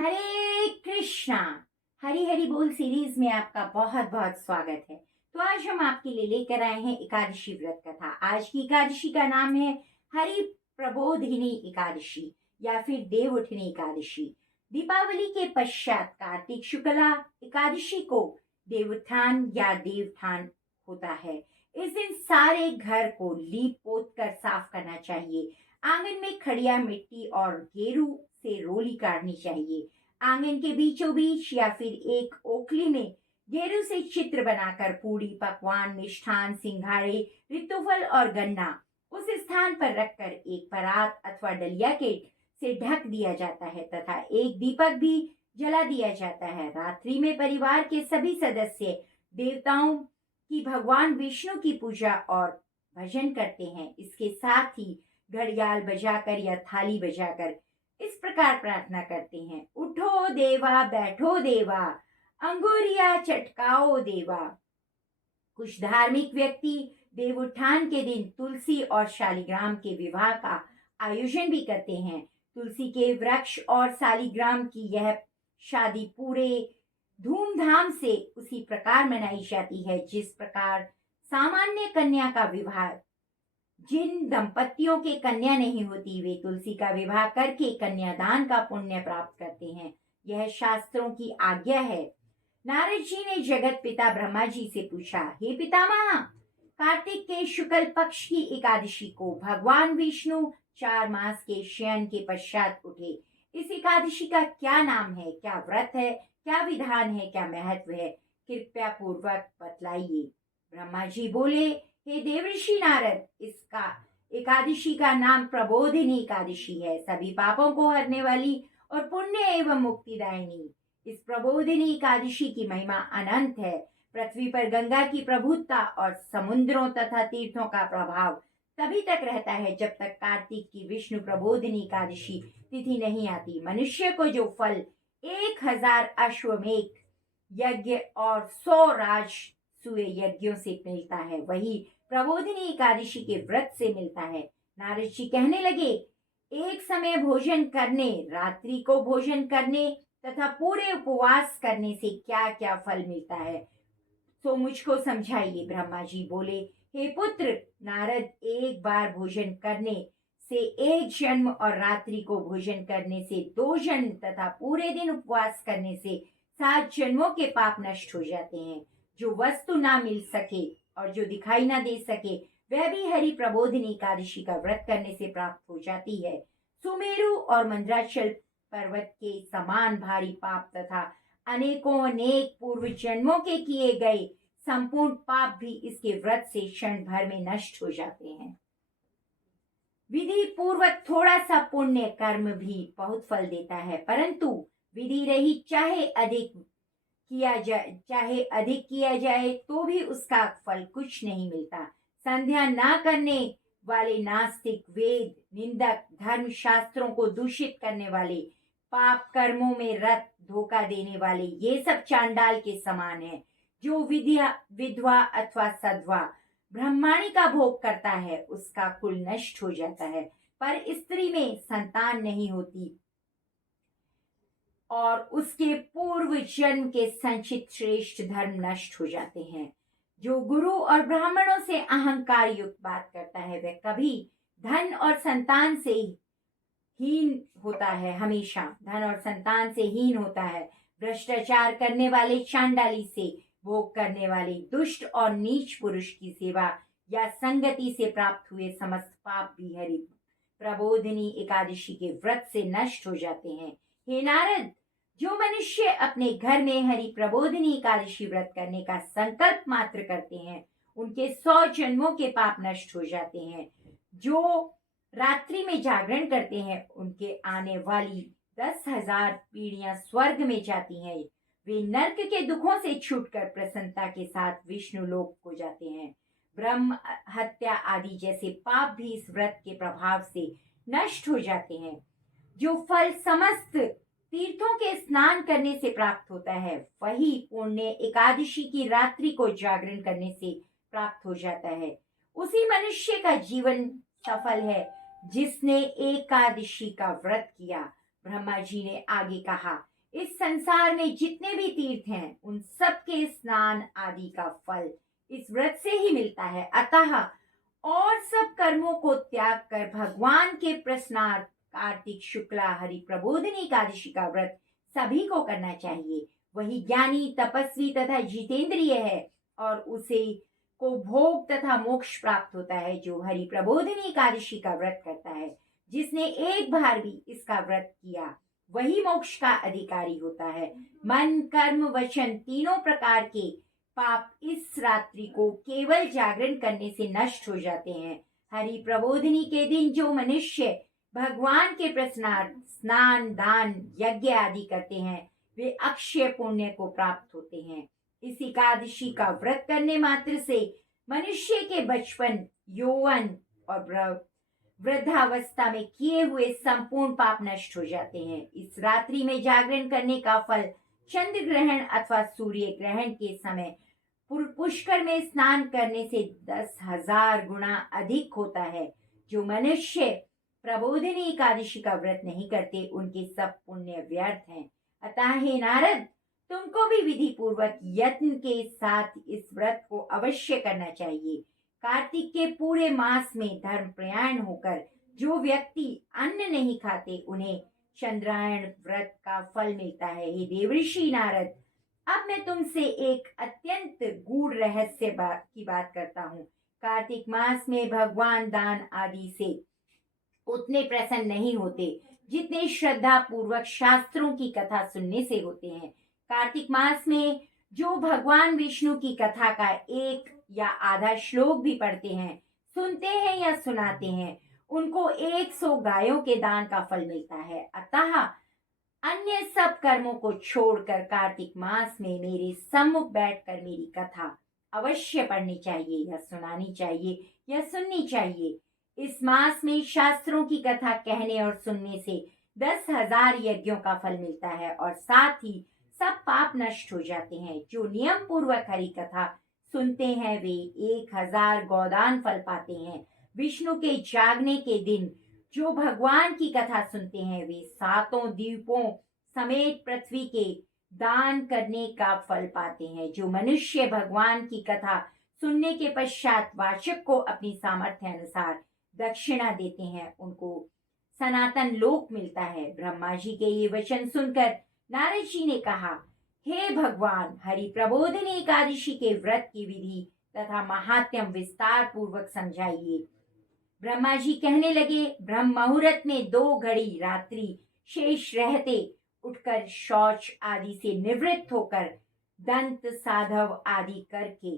हरे कृष्णा। हरी हरी बोल सीरीज में आपका बहुत बहुत स्वागत है। तो आज हम आपके लिए लेकर आए हैं एकादशी व्रत कथा। आज की एकादशी का नाम है हरि प्रबोधिनी एकादशी या फिर देव उठनी एकादशी। दीपावली के पश्चात कार्तिक शुक्ला एकादशी को देवोत्थान या देवठान होता है। इस दिन सारे घर को लीप पोत कर साफ करना चाहिए। आंगन में खड़िया मिट्टी और गेरू से रोली काटनी चाहिए। आंगन के बीचों बीच या फिर एक ओखली में गेरू से चित्र बनाकर पूड़ी पकवान मिष्ठान सिंघाड़े ऋतुफल और गन्ना उस स्थान पर रखकर एक परात अथवा डलिया के से ढक दिया जाता है तथा एक दीपक भी जला दिया जाता है। रात्रि में परिवार के सभी सदस्य देवताओं की भगवान विष्णु की पूजा और भजन करते हैं। इसके साथ ही घड़ियाल बजाकर या थाली बजाकर इस प्रकार प्रार्थना करते हैं। उठो देवा बैठो देवा अंगुरिया चटकाओ देवा। कुछ धार्मिक व्यक्ति देवोत्थान के दिन तुलसी और शालिग्राम के विवाह का आयोजन भी करते हैं। तुलसी के वृक्ष और शालिग्राम की यह शादी पूरे धूमधाम से उसी प्रकार मनाई जाती है जिस प्रकार सामान्य कन्या का विवाह। जिन दंपतियों के कन्या नहीं होती वे तुलसी का विवाह करके कन्यादान का पुण्य प्राप्त करते हैं। यह शास्त्रों की आज्ञा है। नारद जी ने जगत पिता ब्रह्मा जी से पूछा, हे पितामह, कार्तिक के शुक्ल पक्ष की एकादशी को भगवान विष्णु 4 मास के शयन के पश्चात उठे। इस एकादशी का क्या नाम है, क्या व्रत है, क्या विधान है, क्या महत्व है, कृपया पूर्वक बतलाइए। ब्रह्मा जी बोले, हे देवर्षि नारद, इसका एकादशी का नाम प्रबोधिनी एकादशी है। सभी पापों को हरने वाली और पुण्य एवं मुक्तिदायिनी इस प्रबोधिनी एकादशी की महिमा अनंत है। पृथ्वी पर गंगा की प्रभुता और समुद्रों तथा तीर्थों का प्रभाव तभी तक रहता है जब तक कार्तिक की विष्णु प्रबोधिनी एकादशी तिथि नहीं आती। मनुष्य को जो फल 1000 अश्वमेघ यज्ञ और 100 राजसूय यज्ञों से मिलता है वही प्रबोधिनी एकादशी के व्रत से मिलता है। नारद जी कहने लगे, एक समय भोजन करने, रात्रि को भोजन करने तथा पूरे उपवास करने से क्या क्या फल मिलता है, तो मुझको समझाइए। ब्रह्मा जी बोले, हे पुत्र नारद, एक बार भोजन करने से 1 जन्म और रात्रि को भोजन करने से 2 जन्म तथा पूरे दिन उपवास करने से 7 जन्मों के पाप नष्ट हो जाते हैं। जो वस्तु ना मिल सके और जो दिखाई ना दे सके वह भी हरि प्रबोधिनी एकादशी का व्रत करने से प्राप्त हो जाती है। सुमेरु और मंद्राचल पर्वत के समान भारी पाप तथा अनेकों अनेक पूर्व जन्मों के किए गए संपूर्ण पाप भी इसके व्रत से क्षण भर में नष्ट हो जाते हैं। विधि पूर्वक थोड़ा सा पुण्य कर्म भी बहुत फल देता है, परंतु विधि रहित चाहे अधिक किया जाए तो भी उसका फल कुछ नहीं मिलता। संध्या ना करने वाले नास्तिक, वेद निंदक, धर्म शास्त्रों को दूषित करने वाले, पाप कर्मों में रत धोखा देने वाले, ये सब चांडाल के समान है। जो विधवा अथवा सधवा ब्रह्माणी का भोग करता है उसका कुल नष्ट हो जाता है, पर स्त्री में संतान नहीं होती और उसके पूर्व जन्म के संचित श्रेष्ठ धर्म नष्ट हो जाते हैं। जो गुरु और ब्राह्मणों से अहंकार युक्त बात करता है वह कभी धन और संतान से हीन होता है, हमेशा धन और संतान से हीन होता है। भ्रष्टाचार करने वाले, चांडाली से भोग करने वाले, दुष्ट और नीच पुरुष की सेवा या संगति से प्राप्त हुए समस्त पाप भी हरि प्रबोधिनी एकादशी के व्रत से नष्ट हो जाते हैं। हे नारद, जो मनुष्य अपने घर में हरि प्रबोधिनी एकादशी व्रत करने का संकल्प मात्र करते हैं उनके 100 जन्मों के पाप नष्ट हो जाते हैं। जो रात्रि में जागरण करते हैं उनके आने वाली 10,000 पीढ़ियां स्वर्ग में जाती हैं। वे नरक के दुखों से छूटकर प्रसन्नता के साथ विष्णु लोक को जाते हैं। ब्रह्म हत्या आदि जैसे पाप भी इस व्रत के प्रभाव से नष्ट हो जाते हैं। जो फल समस्त तीर्थों के स्नान करने से प्राप्त होता है वही पुण्य एकादशी की रात्रि को जागरण करने से प्राप्त हो जाता है। उसी मनुष्य का जीवन सफल है जिसने एकादशी का व्रत किया। ब्रह्मा जी ने आगे कहा, इस संसार में जितने भी तीर्थ हैं उन सब के स्नान आदि का फल इस व्रत से ही मिलता है। अतः और सब कर्मों को त्याग कर भगवान के प्रसन्नार्थ कार्तिक शुक्ला हरि प्रबोधिनी एकादशी का व्रत सभी को करना चाहिए। वही ज्ञानी, तपस्वी तथा जितेंद्रिय है और उसे को भोग तथा मोक्ष प्राप्त होता है जो हरि प्रबोधिनी एकादशी का व्रत करता है। जिसने एक बार भी इसका व्रत किया वही मोक्ष का अधिकारी होता है। मन, कर्म, वचन तीनों प्रकार के पाप इस रात्रि को केवल जागरण करने से नष्ट हो जाते हैं। हरि प्रबोधिनी के दिन जो मनुष्य भगवान के प्रसन्नार्थ स्नान, दान, यज्ञ आदि करते हैं वे अक्षय पुण्य को प्राप्त होते हैं। इस एकादशी का व्रत करने मात्र से मनुष्य के बचपन, यौवन और वृद्धावस्था में किए हुए संपूर्ण पाप नष्ट हो जाते हैं। इस रात्रि में जागरण करने का फल चंद्र ग्रहण अथवा सूर्य ग्रहण के समय पुष्कर में स्नान करने से 10,000 गुना अधिक होता है। जो मनुष्य प्रबोधिनी एकादशी का व्रत नहीं करते उनके सब पुण्य व्यर्थ हैं। अतः हे नारद, तुमको भी विधि पूर्वक यत्न के साथ इस व्रत को अवश्य करना चाहिए। कार्तिक के पूरे मास में धर्म प्रयाण होकर जो व्यक्ति अन्न नहीं खाते उन्हें चंद्रायण व्रत का फल मिलता है। हे देवर्षि नारद, अब मैं तुमसे एक अत्यंत गूढ़ रहस्य की बात करता हूँ। कार्तिक मास में भगवान दान आदि से उतने प्रसन्न नहीं होते जितने श्रद्धा पूर्वक शास्त्रों की कथा सुनने से होते हैं। कार्तिक मास में जो भगवान विष्णु की कथा का एक या आधा श्लोक भी पढ़ते हैं, सुनते हैं या सुनाते हैं, उनको 100 गायों के दान का फल मिलता है। अतः अन्य सब कर्मों को छोड़कर कार्तिक मास में मेरे सम्मुख बैठकर मेरी कथा अवश्य पढ़नी चाहिए या सुनानी चाहिए या सुननी चाहिए। इस मास में शास्त्रों की कथा कहने और सुनने से 10,000 यज्ञों का फल मिलता है और साथ ही सब पाप नष्ट हो जाते हैं। जो नियम पूर्वक हरि कथा सुनते हैं वे 1,000 गोदान फल पाते हैं। विष्णु के जागने के दिन जो भगवान की कथा सुनते हैं वे 7 द्वीपों समेत पृथ्वी के दान करने का फल पाते हैं। जो मनुष्य भगवान की कथा सुनने के पश्चात वाचक को अपनी सामर्थ्य अनुसार दक्षिणा देते हैं उनको सनातन लोक मिलता है। ब्रह्मा जी के ये वचन सुनकर नारद जी ने कहा, हे भगवान, हरि प्रबोधिनी एकादशी के व्रत की विधि तथा महात्म्य विस्तार पूर्वक समझाइए। ब्रह्मा जी कहने लगे, ब्रह्म मुहूर्त में 2 घड़ी रात्रि शेष रहते उठकर शौच आदि से निवृत्त होकर दंत साधव आदि करके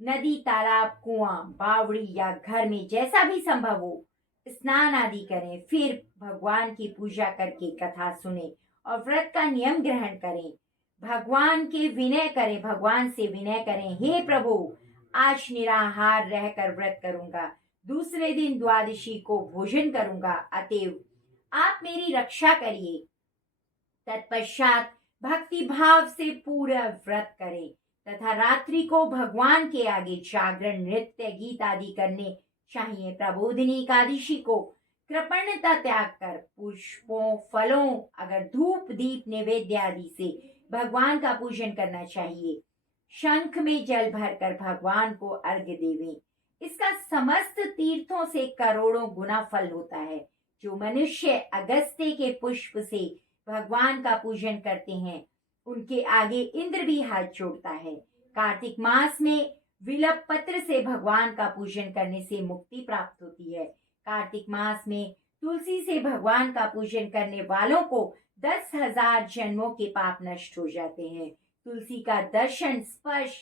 नदी, तालाब, कुआं, बावड़ी या घर में जैसा भी संभव हो स्नान आदि करें। फिर भगवान की पूजा करके कथा सुने और व्रत का नियम ग्रहण करें। भगवान से विनय करें, हे प्रभु, आज निराहार रहकर व्रत करूंगा, दूसरे दिन द्वादशी को भोजन करूंगा, अतएव आप मेरी रक्षा करिए। तत्पश्चात भक्ति भाव से पूरा व्रत करें तथा रात्रि को भगवान के आगे जागरण, नृत्य, गीत आदि करने चाहिए। प्रबोधिनी एकादशी को कृपणता त्याग कर पुष्पों, फलों, अगर धूप, दीप, नैवेद्य आदि से भगवान का पूजन करना चाहिए। शंख में जल भरकर भगवान को अर्घ्य देवें। इसका समस्त तीर्थों से करोड़ों गुना फल होता है। जो मनुष्य अगस्त्य के पुष्प से भगवान का पूजन करते हैं उनके आगे इंद्र भी हाथ जोड़ता है। कार्तिक मास में विलप पत्र से भगवान का पूजन करने से मुक्ति प्राप्त होती है। कार्तिक मास में तुलसी से भगवान का पूजन करने वालों को 10,000 जन्मों के पाप नष्ट हो जाते हैं। तुलसी का दर्शन, स्पर्श,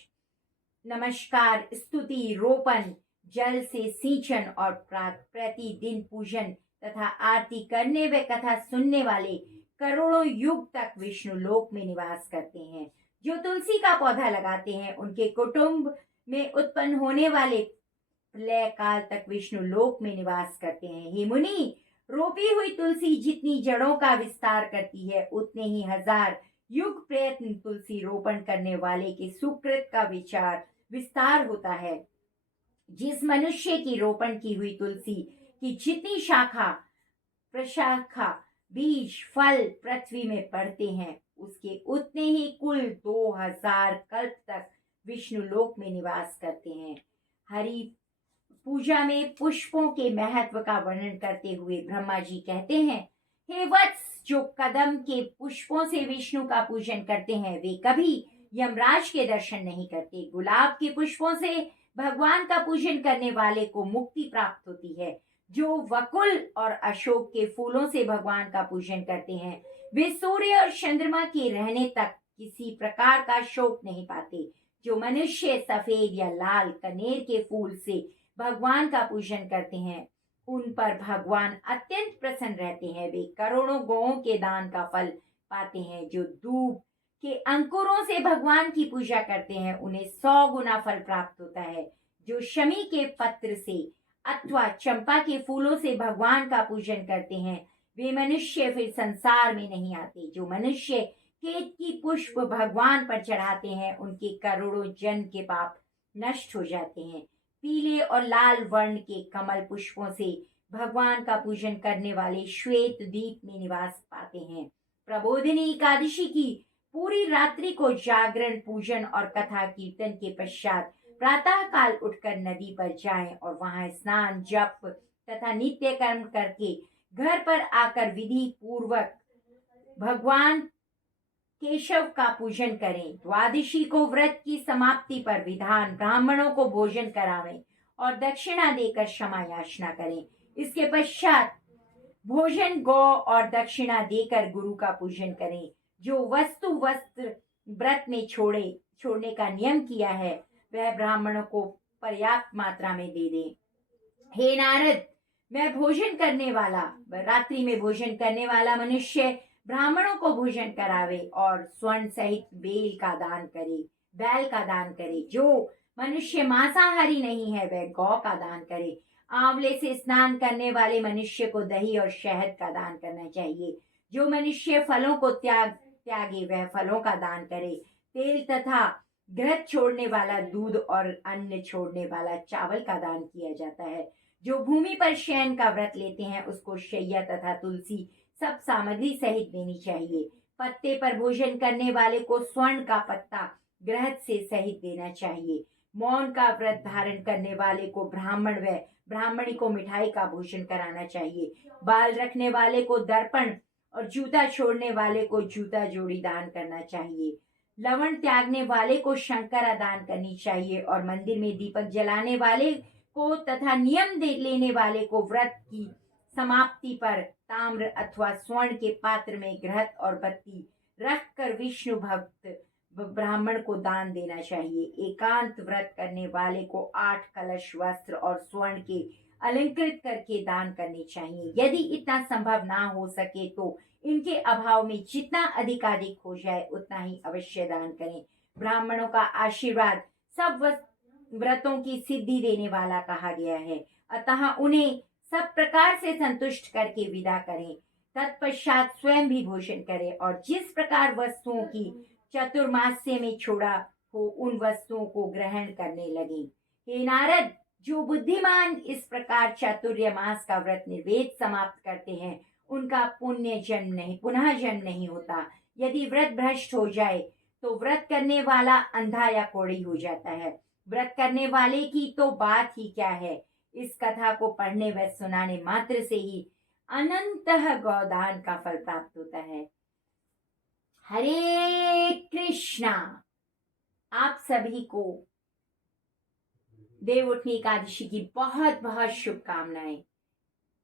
नमस्कार, स्तुति, रोपण, जल से सिंचन और प्रतिदिन पूजन तथा आरती करने व कथा सुनने वाले करोड़ों युग तक विष्णु लोक में निवास करते हैं। जो तुलसी का पौधा लगाते हैं उनके कुटुंब में उत्पन्न होने वाले प्रलय काल तक विष्णु लोक में निवास करते हैं। हे मुनि, रोपी हुई तुलसी जितनी जड़ों का विस्तार करती है उतने ही 1000 युग प्रयत्न तुलसी रोपण करने वाले के सुकृत का विस्तार होता है। जिस मनुष्य की रोपण की हुई तुलसी की जितनी शाखा प्रशाखा बीज फल पृथ्वी में पड़ते हैं, उसके उतने ही कुल 2000 कल्प तक विष्णु लोक में निवास करते हैं। हरि पूजा में पुष्पों के महत्व का वर्णन करते हुए ब्रह्मा जी कहते हैं, हे वत्स, जो कदम के पुष्पों से विष्णु का पूजन करते हैं वे कभी यमराज के दर्शन नहीं करते। गुलाब के पुष्पों से भगवान का पूजन करने वाले को मुक्ति प्राप्त होती है। जो वकुल और अशोक के फूलों से भगवान का पूजन करते हैं वे सूर्य और चंद्रमा के रहने तक किसी प्रकार का शोक नहीं पाते। जो मनुष्य सफेद या लाल कनेर के फूल से भगवान का पूजन करते हैं उन पर भगवान अत्यंत प्रसन्न रहते हैं। वे करोड़ों गौओं के दान का फल पाते हैं। जो दूब के अंकुरों से भगवान की पूजा करते हैं उन्हें 100 गुना फल प्राप्त होता है। जो शमी के पत्र से अथवा चंपा के फूलों से भगवान का पूजन करते हैं वे मनुष्य फिर संसार में नहीं आते। जो मनुष्य केत की पुष्प भगवान पर चढ़ाते हैं उनके करोड़ों जन्म के पाप नष्ट हो जाते हैं। पीले और लाल वर्ण के कमल पुष्पों से भगवान का पूजन करने वाले श्वेत द्वीप में निवास पाते हैं। प्रबोधिनी एकादशी की पूरी रात्रि को जागरण, पूजन और कथा कीर्तन के पश्चात प्रातः काल उठकर नदी पर जाएं और वहां स्नान, जप तथा नित्य कर्म करके घर पर आकर विधि पूर्वक भगवान केशव का पूजन करें। द्वादशी को व्रत की समाप्ति पर विधान ब्राह्मणों को भोजन करावें और दक्षिणा देकर क्षमा याचना करें। इसके पश्चात भोजन, गौ और दक्षिणा देकर गुरु का पूजन करें। जो वस्तु वस्त्र व्रत में छोड़ने का नियम किया है वह ब्राह्मणों को पर्याप्त मात्रा में दे दें। हे नारद, मैं भोजन करने वाला, रात्रि में भोजन करने वाला मनुष्य ब्राह्मणों को भोजन करावे और स्वर्ण सहित बैल का दान करे। जो मनुष्य मांसाहारी नहीं है वह गौ का दान करे। आंवले से स्नान करने वाले मनुष्य को दही और शहद का दान करना चाहिए। जो मनुष्य फलों को त्यागे वह फलों का दान करे। तेल तथा घृत छोड़ने वाला दूध और अन्न छोड़ने वाला चावल का दान किया जाता है। जो भूमि पर शयन का व्रत लेते हैं उसको शैया तथा तुलसी सब सामग्री सहित देनी चाहिए। पत्ते पर भोजन करने वाले को स्वर्ण का पत्ता घृत से सहित देना चाहिए। मौन का व्रत धारण करने वाले को ब्राह्मण व ब्राह्मणी को मिठाई का भोजन कराना चाहिए। बाल रखने वाले को दर्पण और जूता छोड़ने वाले को जूता जोड़ी दान करना चाहिए। लवण त्यागने वाले को शंकरा दान करनी चाहिए और मंदिर में दीपक जलाने वाले को तथा नियम लेने वाले को व्रत की समाप्ति पर ताम्र अथवा स्वर्ण के पात्र में घृत और बत्ती रखकर विष्णु भक्त ब्राह्मण को दान देना चाहिए। एकांत व्रत करने वाले को 8 कलश वस्त्र और स्वर्ण के अलंकृत करके दान करने चाहिए। यदि इतना संभव ना हो सके तो इनके अभाव में जितना अधिकाधिक हो जाए उतना ही अवश्य दान करें। ब्राह्मणों का आशीर्वाद सब व्रतों की सिद्धि देने वाला कहा गया है, अतः उन्हें सब प्रकार से संतुष्ट करके विदा करें। तत्पश्चात स्वयं भी भोजन करें और जिस प्रकार वस्तुओं की चतुर्मास्य में छोड़ा हो उन वस्तुओं को ग्रहण करने लगे। हे नारद, जो बुद्धिमान इस प्रकार चातुर्य मास का व्रत निर्वेद समाप्त करते हैं उनका पुनः जन्म नहीं होता। यदि व्रत भ्रष्ट हो जाए तो व्रत करने वाला अंधा या कोढ़ी हो जाता है। व्रत करने वाले की तो बात ही क्या है। इस कथा को पढ़ने व सुनाने मात्र से ही अनंतः गौदान का फल प्राप्त होता है। हरे कृष्णा। आप सभी को देवउठनी एकादशी की बहुत बहुत शुभकामनाएं।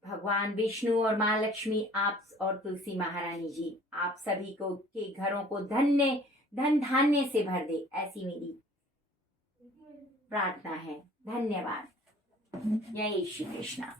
भगवान विष्णु और माँ लक्ष्मी, आप और तुलसी महारानी जी आप सभी को के घरों को धन धान्य से भर दे, ऐसी मेरी प्रार्थना है। धन्यवाद। जय श्री कृष्णा।